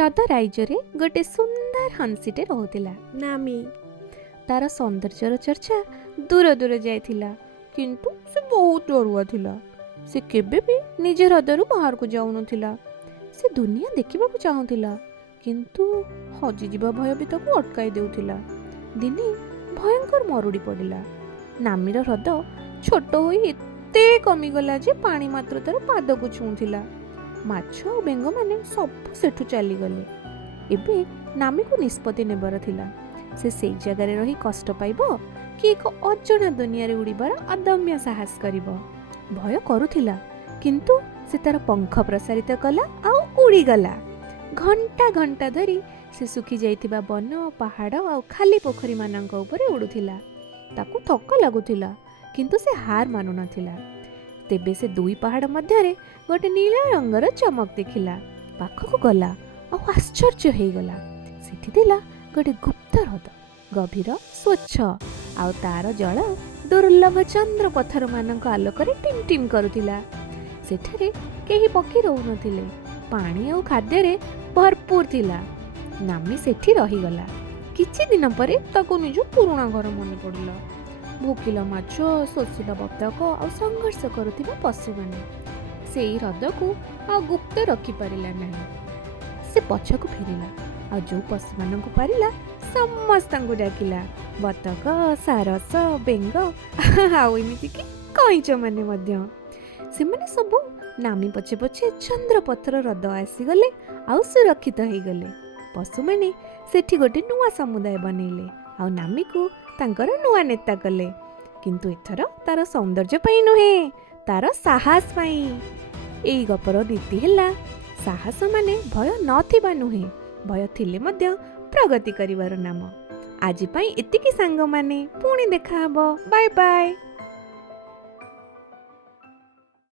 ହ୍ରଦ ରାଇଜରେ ଗୋଟେ ସୁନ୍ଦର ହଂସୀଟେ ରହୁଥିଲା ନାମୀ। ତାର ସୌନ୍ଦର୍ଯ୍ୟର ଚର୍ଚ୍ଚା ଦୂର ଦୂର ଯାଇଥିଲା, କିନ୍ତୁ ସେ ବହୁତ ଡରୁଆ ଥିଲା। ସେ କେବେ ବି ନିଜ ହ୍ରଦରୁ ବାହାରକୁ ଯାଉନଥିଲା। ସେ ଦୁନିଆ ଦେଖିବାକୁ ଚାହୁଁଥିଲା, କିନ୍ତୁ ହଜିଯିବା ଭୟ ବି ତାକୁ ଅଟକାଇ ଦେଉଥିଲା। ଦିନେ ଭୟଙ୍କର ମରୁଡ଼ି ପଡ଼ିଲା। ନାମୀର ହ୍ରଦ ଛୋଟ ହୋଇ ଏତେ କମିଗଲା ଯେ ପାଣି ମାତ୍ର ତାର ପାଦକୁ ଛୁଉଁଥିଲା। ମାଛ ଆଉ ବେଙ୍ଗମାନେ ସବୁ ସେଠୁ ଚାଲିଗଲେ। ଏବେ ନାମୀକୁ ନିଷ୍ପତ୍ତି ନେବାର ଥିଲା। ସେ ସେଇ ଜାଗାରେ ରହି କଷ୍ଟ ପାଇବ କି ଏକ ଅଜଣା ଦୁନିଆରେ ଉଡ଼ିବାର ଅଦମ୍ୟ ସାହସ କରିବ। ଭୟ କରୁଥିଲା, କିନ୍ତୁ ସେ ତାର ପଙ୍ଖ ପ୍ରସାରିତ କଲା ଆଉ ଉଡ଼ିଗଲା। ଘଣ୍ଟା ଘଣ୍ଟା ଧରି ସେ ଶୁଖି ଯାଇଥିବା ବନ, ପାହାଡ଼ ଆଉ ଖାଲି ପୋଖରୀମାନଙ୍କ ଉପରେ ଉଡ଼ୁଥିଲା। ତାକୁ ଥକ ଲାଗୁଥିଲା, କିନ୍ତୁ ସେ ହାର ମାନୁନଥିଲା। ତେବେ ସେ ଦୁଇ ପାହାଡ଼ ମଧ୍ୟରେ ଗୋଟେ ନୀଳ ରଙ୍ଗର ଚମକ ଦେଖିଲା। ପାଖକୁ ଗଲା ଆଉ ଆଶ୍ଚର୍ଯ୍ୟ ହେଇଗଲା। ସେଠି ଥିଲା ଗୋଟେ ଗୁପ୍ତ ହ୍ରଦ, ଗଭୀର, ସ୍ୱଚ୍ଛ, ଆଉ ତାର ଜଳ ଦୁର୍ଲଭ ଚନ୍ଦ୍ର ପଥରମାନଙ୍କ ଆଲୋକରେ ଟିମ୍ ଟିମ୍ କରୁଥିଲା। ସେଠାରେ କେହି ପକ୍ଷୀ ରହୁନଥିଲେ। ପାଣି ଆଉ ଖାଦ୍ୟରେ ଭରପୁର ଥିଲା। ନାମୀ ସେଠି ରହିଗଲା। କିଛି ଦିନ ପରେ ତାକୁ ନିଜ ପୁରୁଣା ଘର ମନେ ପଡ଼ିଲା। ଭୋକିଲା ମାଛ, ଶୋଷିଲା ବତକ ଆଉ ସଂଘର୍ଷ କରୁଥିବା ପଶୁମାନେ। ସେଇ ହ୍ରଦକୁ ଆଉ ଗୁପ୍ତ ରଖିପାରିଲା ନାହିଁ। ସେ ପଛକୁ ଫେରିଲା ଆଉ ଯେଉଁ ପଶୁମାନଙ୍କୁ ପାରିଲା ସମସ୍ତଙ୍କୁ ଡାକିଲା। ବତକ, ସାରସ, ବେଙ୍ଗ ଆଉ ଏମିତିକି କଇଁଚମାନେ ମଧ୍ୟ। ସେମାନେ ସବୁ ନାମୀ ପଛେ ପଛେ ଚନ୍ଦ୍ରପଥର ହ୍ରଦ ଆସିଗଲେ ଆଉ ସୁରକ୍ଷିତ ହେଇଗଲେ। ପଶୁମାନେ ସେଠି ଗୋଟେ ନୂଆ ସମୁଦାୟ ବନେଇଲେ ଆଉ ନାମୀକୁ ତାଙ୍କର ନୂଆ ନେତା କଲେ। କିନ୍ତୁ ଏଥର ତାର ସୌନ୍ଦର୍ଯ୍ୟ ପାଇଁ ନୁହେଁ, ତାର ସାହସ ପାଇଁ। ଏଇ ଗପର ନୀତି ହେଲା, ସାହସ ମାନେ ଭୟ ନଥିବା ନୁହେଁ, ଭୟ ଥିଲେ ମଧ୍ୟ ପ୍ରଗତି କରିବାର ନାମ। ଆଜି ପାଇଁ ଏତିକି ସାଙ୍ଗମାନେ, ପୁଣି ଦେଖାହବ। Bye bye.